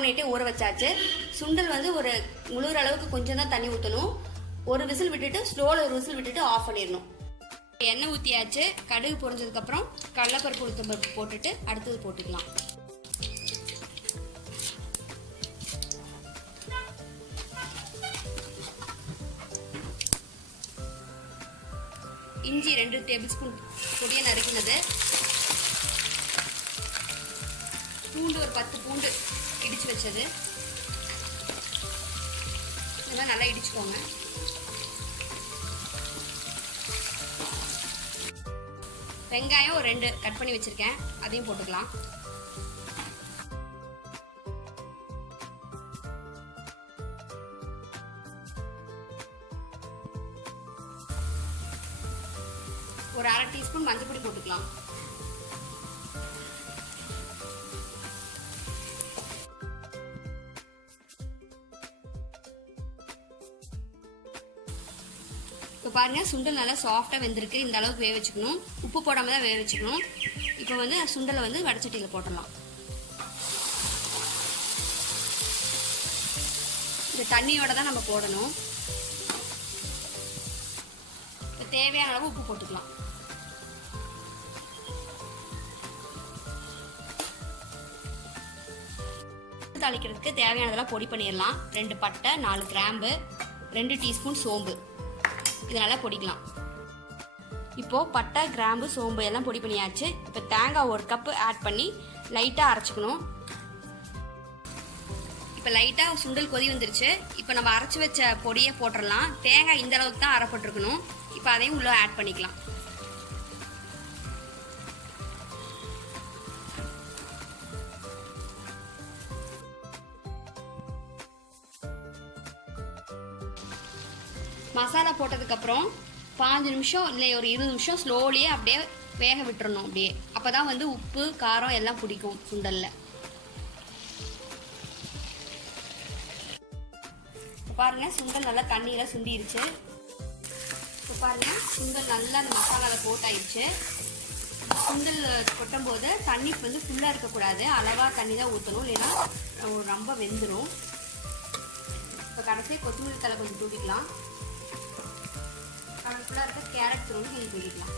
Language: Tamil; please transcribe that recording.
ஓவர் நைட்டே ஊற வச்சாச்சு. சுண்டல் வந்து ஒரு முழுகிற அளவுக்கு கொஞ்சம் தான் தண்ணி ஊற்றணும். ஒரு விசில் விட்டுட்டு ஸ்லோவில் ஒரு விசில் விட்டுட்டு ஆஃப் பண்ணிடணும். எண்ணெய் ஊற்றியாச்சு. கடுகு பொரிஞ்சதுக்கப்புறம் கடலைப்பருப்பு உளுத்தம்பருப்பு போட்டுட்டு அடுத்தது போட்டுக்கலாம். இஞ்சி 2 டேபிள் ஸ்பூன் பொடியை நறுக்கினது, பூண்டு ஒரு 10 பூண்டு இடிச்சு வச்சது, இதெல்லாம் நல்லா இடிச்சுக்கோங்க. வெங்காயம் ஒரு 2 கட் பண்ணி வச்சிருக்கேன், அதையும் போட்டுக்கலாம். ஒரு 1/2 டீஸ்பூன் மஞ்சள் பொடி போட்டுக்கலாம். இப்போ பாருங்க, சுண்டல் நல்லா சாஃப்டாக வெந்திருக்கு. இந்த அளவுக்கு வேக வச்சுக்கணும். உப்பு போடாமல் தான் வேக வச்சுக்கணும். இப்போ வந்து சுண்டலை வந்து வடச்சட்டியில் போட்டுடலாம். இந்த தண்ணியோட தான் நம்ம போடணும். இப்போ தேவையான அளவு உப்பு போட்டுக்கலாம். தாளிக்கிறதுக்கு தேவையானதெல்லாம் பொடி பண்ணிடலாம். 2 பட்டை, 4 கிராம்பு, 2 டீஸ்பூன் சோம்பு, இதெல்லாம் பொடிக்கலாம். இப்போ பட்டை, கிராம்பு, சோம்பு எல்லாம் பொடி பண்ணியாச்சு. இப்போ தேங்காய் 1 கப்பு ஆட் பண்ணி லைட்டாக அரைச்சிக்கணும். இப்போ லைட்டாக சுண்டல் கொதி வந்துருச்சு. இப்போ நம்ம அரைச்சி வச்ச பொடியை போட்டுடலாம். தேங்காய் இந்த அளவுக்கு தான் அரைப்பட்டிருக்கணும். இப்போ அதையும் உள்ள ஆட் பண்ணிக்கலாம். மசாலா போட்டதுக்கப்புறம் 5 நிமிஷம் இல்லை ஒரு 20 நிமிஷம் ஸ்லோலியே அப்படியே வேக விட்டுறணும். அப்படியே அப்போ தான் வந்து உப்பு காரம் எல்லாம் பிடிக்கும் சுண்டலில். இப்போ பாருங்கள், சுண்டல் நல்லா தண்ணியில் சுண்டிடுச்சு. இப்போ பாருங்கள், சுண்டல் நல்லா அந்த மசாலாவில் போட்டாயிடுச்சு. சுண்டல் கொட்டும் போது தண்ணி வந்து ஃபுல்லாக இருக்கக்கூடாது, அளவாக தண்ணி தான் ஊற்றணும், இல்லைன்னா ரொம்ப வெந்துடும். இப்போ கடைசி கொத்தமல்லி தழை கொஞ்சம் தூக்கிக்கலாம். கலர்ஃபுல்லாக இருக்க கேரட் துருவி கொஞ்சம் தூக்கிக்கலாம்.